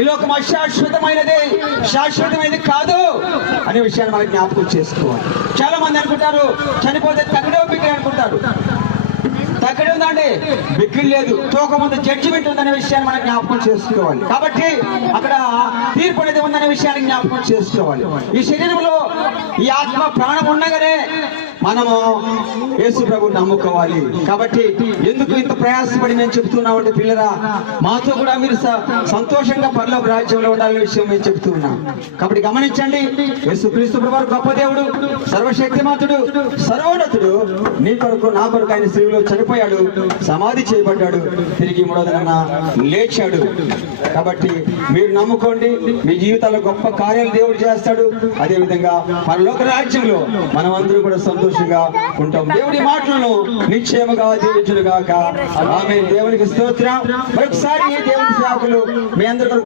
ఈ లోకం అశాశ్వతమైనది, శాశ్వతమైనది కాదు అనే విషయాన్ని మనకి జ్ఞాపకం చేసుకోవాలి. చాలా మంది అనుకుంటారు చనిపోతే తగ్గడే బిక్కిరి అనుకుంటారు. తగ్గడే ఉందండి, బిక్కిరి లేదు. తోక ముందు జడ్జిమెంట్ ఉందనే విషయాన్ని మనం జ్ఞాపకం చేసుకోవాలి. కాబట్టి అక్కడ తీర్పు అనేది ఉందనే విషయాన్ని జ్ఞాపకం చేసుకోవాలి. ఈ శరీరంలో ఈ ఆత్మ ప్రాణం ఉండగానే మనము యేసు ప్రభువుని నమ్ముకోవాలి. కాబట్టి ఎందుకు ఇంత ప్రయాసపడి మేము చెప్తున్నామంటే పిల్లరా, మాతో కూడా మీరు సంతోషంగా పరలోక రాజ్యంలో ఉండాలనే విషయం మేము చెప్తున్నాం. కాబట్టి గమనించండి, యేసు క్రీస్తు ప్రభువు గొప్ప దేవుడు, సర్వశక్తిమంతుడు, సర్వోన్నతుడు. నీ కొరకు నా కొరకు ఆయన శిలువలో చనిపోయాడు, సమాధి చేయబడ్డాడు, తిరిగి మూడో దినాన లేచాడు. కాబట్టి మీరు నమ్ముకోండి, మీ జీవితాల్లో గొప్ప కార్యాలు దేవుడు చేస్తాడు. అదే విధంగా పరలోక రాజ్యంలో మనం అందరూ కూడా సంతోషంగా ఉంటాం. దేవుడి మాటలను నిశ్చయముగా దీవించును గాక. ఆమేన్. దేవునికి స్తోత్రం. మరొకసారి దేవుని సేవకులు మీ అందరూ